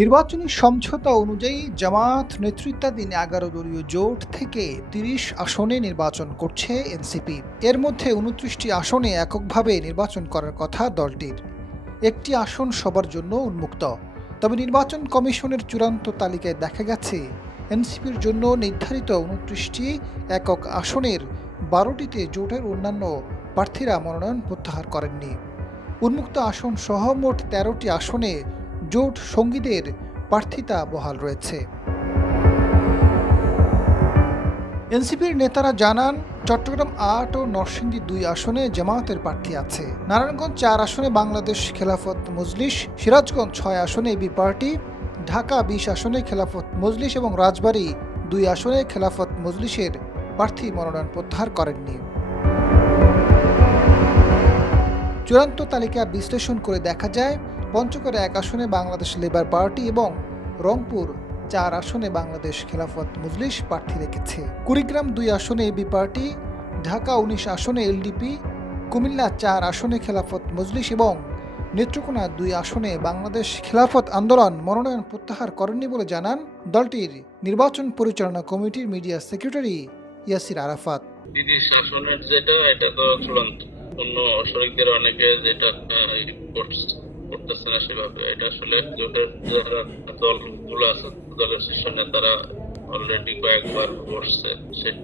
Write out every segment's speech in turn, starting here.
নির্বাচনী সমঝোতা অনুযায়ী জামায়াত নেতৃত্বাধীন ১১ দলীয় জোট থেকে ৩০ আসনে নির্বাচন করছে এনসিপি। এর মধ্যে ২৯টি আসনে এককভাবে নির্বাচন করার কথা দলটির। একটি আসন সবার জন্য উন্মুক্ত। তবে নির্বাচন কমিশনের চূড়ান্ত তালিকায় দেখা গেছে এনসিপির জন্য নির্ধারিত ২৯টি একক আসনের ১২টিতে জোটের অন্যান্য প্রার্থীরা মনোনয়ন প্রত্যাহার করেননি। উন্মুক্ত আসন সহ মোট ১৩টি আসনে জোট সঙ্গীদের প্রার্থিতা বহাল রয়েছে। এনসিপির নেতারা জানান, চট্টগ্রাম ৮ ও নরসিংদী ২ আসনে জামায়াতের প্রার্থী আছে। নারায়ণগঞ্জ ৪ আসনে বাংলাদেশ খেলাফত মজলিস, সিরাজগঞ্জ ৬ আসনে এবি পার্টি, ঢাকা ২০ আসনে খেলাফত মজলিস এবং রাজবাড়ী ২ আসনে খেলাফত মজলিসের প্রার্থী মনোনয়ন প্রত্যাহার করেননি। চূড়ান্ত তালিকা বিশ্লেষণ করে দেখা যায়, পঞ্চগড়ে ১ আসনে বাংলাদেশ লেবার পার্টি এবং রংপুর ৪ আসনে বাংলাদেশ খেলাফত মজলিস প্রার্থী রেখেছে। কুড়িগ্রাম ২ আসনে এবি পার্টি, ঢাকা ১৯ আসনে এলডিপি, কুমিল্লা ৪ আসনে খেলাফত মজলিস এবং নেত্রকোনা ২ আসনে বাংলাদেশ খেলাফত আন্দোলন মনোনয়ন প্রত্যাহার করেননি বলে জানান দলটির নির্বাচন পরিচালনা কমিটির মিডিয়া সেক্রেটারি ইয়াসির আরাফাত। ৩০ আসনের যেটা এটা তো চূড়ান্ত। অন্য শরিকদের অনেকে যেটা করতেছে না সেভাবে। এটা আসলে জোটের যারা দলগুলো আছে, দলের শীর্ষ নেতারা অলরেডি কয়েকবার বসছে।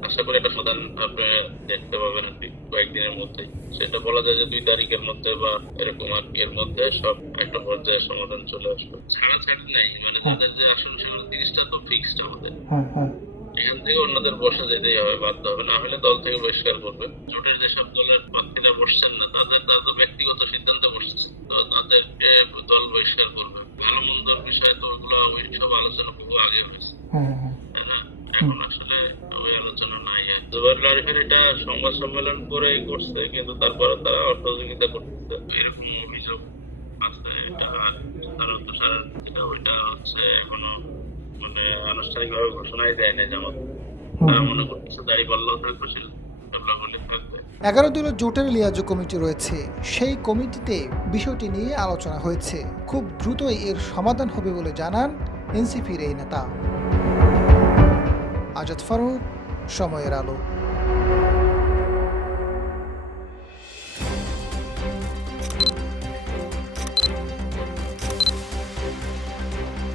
আশা করি এটা সমাধান আপনি দেখতে পাবেন কয়েকদিনের মধ্যেই। সেটা বলা যায় যে ২ তারিখের মধ্যে বা এরকম আর কি, এর মধ্যে সব একটা পর্যায়ে সমাধান চলে আসবে। ছাড়াছাড়ি নেই, মানে যাদের যে আসন সেগুলো ৩০টা তো ফিক্সড আমাদের। এখান থেকে অন্যদের বসে যেতেই হবে, বাধ্য হবে, না হলে দল থেকে বহিষ্কার করবে। জোটের যেসব দলের প্রার্থীরা বসছেন না তাদের ব্যক্তিগত সিদ্ধান্ত বসছে, তো তাদেরকে দল বহিষ্কার করবে। ভালো মন্দর বিষয় তো ওইগুলো ওই সব আলোচনা বহু আগে হয়েছে, তাই না? এখন আসলে ওই আলোচনা নাই। জুবাইর আরিফের এটা সংবাদ সম্মেলন করেই করছে, কিন্তু তারপরে তারা অসহযোগিতা করতেছে, এরকম অভিযোগ আছে। এটা ওইটা হচ্ছে এখনো মানে আনুষ্ঠানিকভাবে ঘোষণাই দেয় না জামাত। তারা মনে করতেছে দাঁড়িপাল্লাও থাকবে, সেগুলো থাকবে। ১১ দলীয় জোটের লিয়াজ কমিটি রয়েছে, সেই কমিটিতে বিষয়টি নিয়ে আলোচনা হয়েছে। খুব দ্রুতই এর সমাধান হবে বলে জানান এনসিপির এই নেতা। আজাদ ফারুক, সময়ের আলো।